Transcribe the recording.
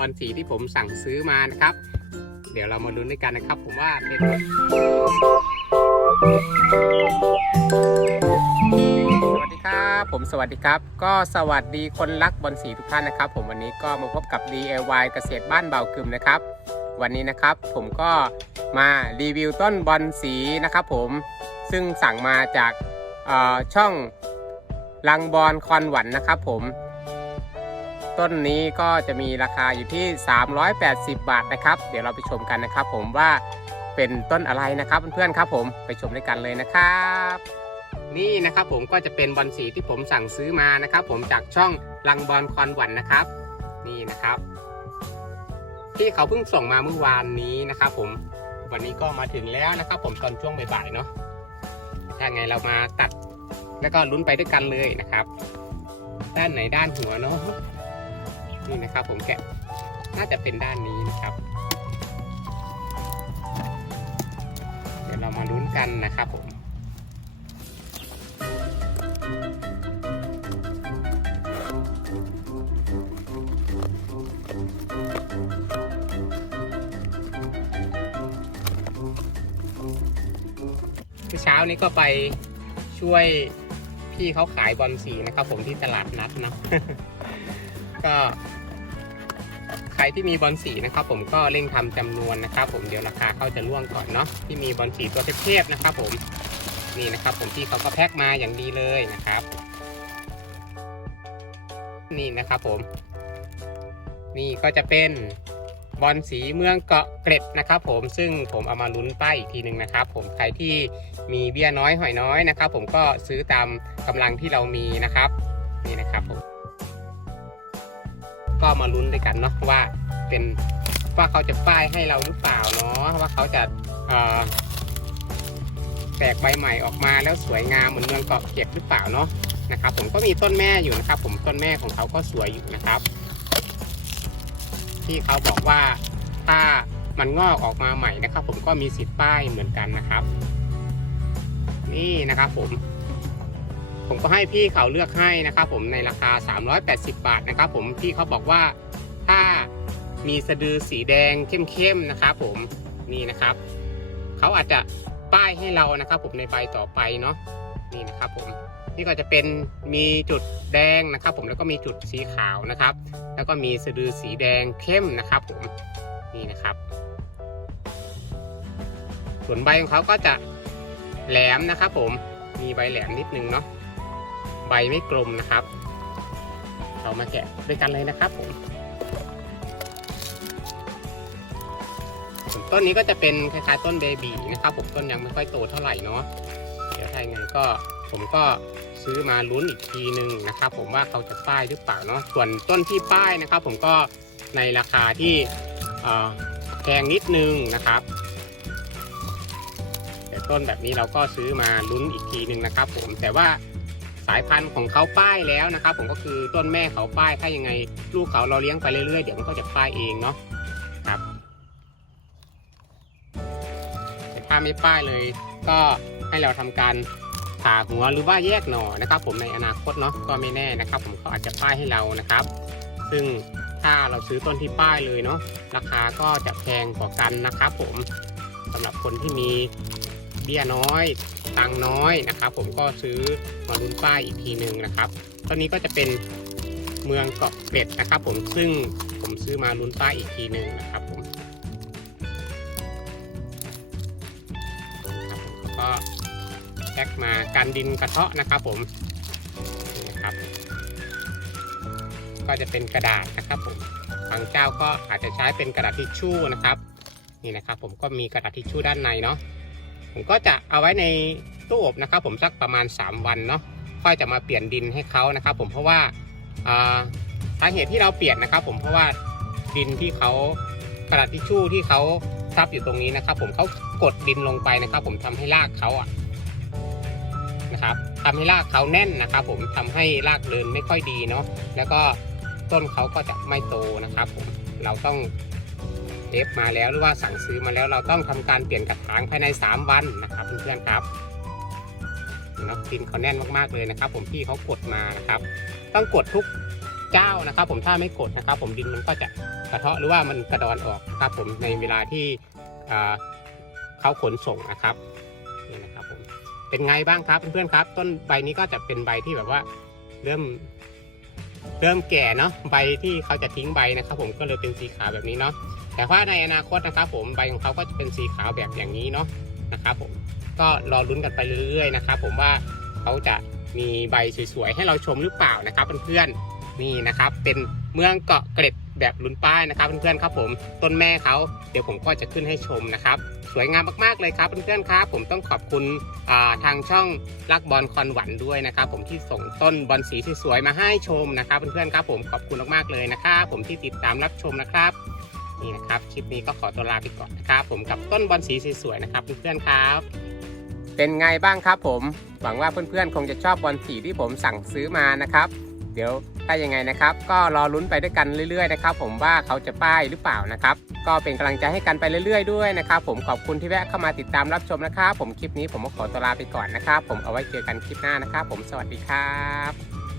บอลสีที่ผมสั่งซื้อมานะครับ เดี๋ยวเรามาลุ้นด้วยกันนะครับ ผมว่าเป็นสวัสดีครับผมสวัสดีครับ ก็สวัสดีคนรักบอลสีทุกท่านนะครับ ผมวันนี้ก็มาพบกับ DIY เกษตรบ้านเบากึมนะครับ วันนี้นะครับผมก็มารีวิวต้นบอลสีนะครับ ผมซึ่งสั่งมาจากช่องลังบอลคอนหวันนะครับ ผม ต้นนี้ก็จะมีราคาอยู่ที่ 380 บาทนะครับ เดี๋ยวเราไปชมกันนะครับ ผมว่าเป็นต้นอะไรนะครับเพื่อนๆครับ ผมไปชมด้วยกันเลยนะครับ นี่นะครับผมก็จะเป็นบอลสีที่ผมสั่งซื้อมานะครับ ผมจากช่องลังบอลคอนวันนะครับ นี่นะครับ ที่เขาเพิ่งส่งมาเมื่อวานนี้นะครับ ผมวันนี้ก็มาถึงแล้วนะครับ ผมตอนช่วงบ่ายๆเนาะถ้าไงเรามาตัดแล้วก็ลุ้นไปด้วยกันเลยนะครับ ด้านไหนด้านหัวเนาะ นี่นะครับ ผมแกะน่าจะเป็นด้านนี้นะครับ เดี๋ยวเรามาลุ้นกันนะครับผมคือเช้านี้ก็ไปช่วยพี่เขาขายบอลสีนะครับผมที่ตลาดนัดเนาะก็ รที่มีบอลสีนะครับผมก็เร่งทำจำนวนนะครับ ผมเดี๋ยวราคาเขาจะร่วงก่อนเนาะที่มีบอลสีตัวเทพๆนะครับ ผมนี่นะครับ ผมที่เขาก็แพ็คมาอย่างดีเลยนะครับ นี่นะครับผม นี่ก็จะเป็นบอลสีเมืองเกาะเกร็ดนะครับผมซึ่งผมเอามาลุ้นป้ายอีกทีหนึ่งนะครับ ผมใครที่มีเบี้ยน้อยหอยน้อยนะครับ ผมก็ซื้อตามกำลังที่เรามีนะครับ มาลุ้นด้วยกันเนาะว่าเป็นว่าเขาจะป้ายให้เราหรือเปล่าเนาะว่าเขาจะแตกใบใหม่ออกมาแล้วสวยงามเหมือนเมืองเกาะเกร็ดหรือเปล่าเนาะนะครับ ผมก็มีต้นแม่อยู่นะครับ ผมต้นแม่ของเขาก็สวยอยู่นะครับ ที่เขาบอกว่าถ้ามันงอกออกมาใหม่นะครับ ผมก็มีสิทธิ์ป้ายเหมือนกันนะครับ นี่นะครับผม ผมก็ให้พี่เขาเลือกให้นะครับผมในราคา 380 บาทนะครับผมพี่เขาบอกว่าถ้ามีสะดือสีแดงเข้มๆนะครับผมนี่นะครับเขาอาจจะป้ายให้เรานะครับ ผมในใบต่อไปเนาะนี่นะครับผมนี่ก็จะเป็นมีจุดแดงนะครับ ผมแล้วก็มีจุดสีขาวนะครับ แล้วก็มีสะดือสีแดงเข้มนะครับ ผมนี่นะครับ ส่วนใบของเขาก็จะแหลมนะครับ ผมมีใบแหลมนิดนึงเนาะ ใบไม่กลมนะครับ เรามาแกะด้วยกันเลยนะครับผมต้นนี้ก็จะเป็นคล้ายๆต้นเบบีนะครับผมต้นยังไม่ค่อยโตเท่าไหร่เนาะเดี๋ยวถ้าอย่างนั้นก็ผมก็ซื้อมาลุ้นอีกทีหนึ่งนะครับ ผมว่าเขาจะป้ายหรือเปล่าเนาะส่วนต้นที่ป้ายนะครับ ผมก็ในราคาที่แพงนิดนึงนะครับแต่ต้นแบบนี้เราก็ซื้อมาลุ้นอีกทีหนึ่งนะครับ ผมแต่ว่าายพันธุ์ของเขาป้ายแล้วนะครับ ผมก็คือต้นแม่เขาป้าย ถ้ายังไงลูกเขาเราเลี้ยงไปเรื่อยๆ เดี๋ยวมันก็จะป้ายเองเนาะครับแต่ถ้าไม่ป้ายเลย ก็ให้เราทำการผ่าหัวหรือว่าแยกหน่อนะครับ ผมในอนาคตเนาะก็ไม่แน่นะครับ ผมก็อาจจะป้ายให้เรานะครับ ซึ่งถ้าเราซื้อต้นที่ป้ายเลยเนาะราคาก็จะแพงกว่ากันนะครับ ผมสำหรับคนที่มีเบี้ยน้อย ตังน้อยนะครับ ผมก็ซื้อมาลุ้นป้ายอีกทีหนึ่งนะครับต้นนี้ก็จะเป็นเมืองเกาะเกร็ดนะครับ ผมซึ่งผมซื้อมาลุ้นป้ายอีกทีหนึ่งนะครับผมครับผมก็แพ็กมากันดินกระเทาะนะครับ ผมนี่นะครับ ก็จะเป็นกระดาษนะครับ ผมบางเจ้าก็อาจจะใช้เป็นกระดาษทิชชู่นะครับนี่นะครับ ผมก็มีกระดาษทิชชู่ด้านในเนาะ ผมก็จะเอาไว้ในตู้อบนะครับ ผมสักประมาณ 3 วันเนาะค่อยจะมาเปลี่ยนดินให้เขานะครับ ผมเพราะว่าสาเหตุที่เราเปลี่ยนนะครับ ผมเพราะว่าดินที่เขากระดาษทิชชู่ที่เขาซับอยู่ตรงนี้นะครับ ผมเขากดดินลงไปนะครับ ผมทำให้รากเขาอะนะครับทำให้รากเขาแน่นนะครับ ผมทำให้รากเดินไม่ค่อยดีเนาะแล้วก็ต้นเขาก็จะไม่โตนะครับ ผมเราต้อง เอฟมาแล้วหรือว่าสั่งซื้อมาแล้วเราต้องทำการเปลี่ยนกระถางภายใน 3 วันนะครับเพื่อนๆครับเนาะดินเขาแน่นมากๆเลยนะครับ ผมพี่เขากดมานะครับ ต้องกดทุกเจ้านะครับ ผมถ้าไม่กดนะครับ ผมดินมันก็จะกระเทาะหรือว่ามันกระดอนออกครับ ผมในเวลาที่เขาขนส่งนะครับนี่นะครับผมเป็นไงบ้างครับเพื่อนๆครับ ต้นใบนี้ก็จะเป็นใบที่แบบว่าเริ่ม เริ่มแก่เนาะใบที่เขาจะทิ้งใบนะครับ ผมก็เลยเป็นสีขาวแบบนี้เนาะแต่ว่าในอนาคตนะครับ ผมใบของเขาก็จะเป็นสีขาวแบบอย่างนี้เนาะนะครับ ผมก็รอลุ้นกันไปเรื่อยๆนะครับ ผมว่าเขาจะมีใบสวยๆให้เราชมหรือเปล่านะครับเพื่อนๆนี่นะครับ เป็นเมืองเกาะเกร็ด แบบลุ้นป้ายนะครับเพื่อนๆครับผมต้นแม่เขาเดี๋ยวผมก็จะขึ้นให้ชมนะครับสวยงามมากๆเลยครับเพื่อนๆครับ ผมต้องขอบคุณาทางช่องรักบอลคอนหวันด้วยนะครับ ผมที่ส่งต้นบอลสีสวยๆมาให้ชมนะครับเพื่อนๆครับ ผมขอบคุณมากๆเลยนะครับผมที่ติดตามรับชมนะครับนี่นะครับคลิปนี้ก็ขอตัวลาไปก่อนนะครับผมกับต้นบอลสีสวยๆนะครับเพื่อนๆครับเป็นไงบ้างครับผม หวังว่าเพื่อนๆ คงจะชอบบอลสีที่ผมสั่งซื้อมานะครับ เดี๋ยวถ้ายังไงนะครับ ก็รอลุ้นไปด้วยกันเรื่อยๆนะครับ ผมว่าเขาจะป้ายหรือเปล่านะครับ ก็เป็นกำลังใจให้กันไปเรื่อยๆด้วยนะครับผมขอบคุณที่แวะเข้ามาติดตามรับชมนะครับผมคลิปนี้ผมก็ขอตัวลาไปก่อนนะครับ ผมเอาไว้เจอกันคลิปหน้านะครับ ผมสวัสดีครับ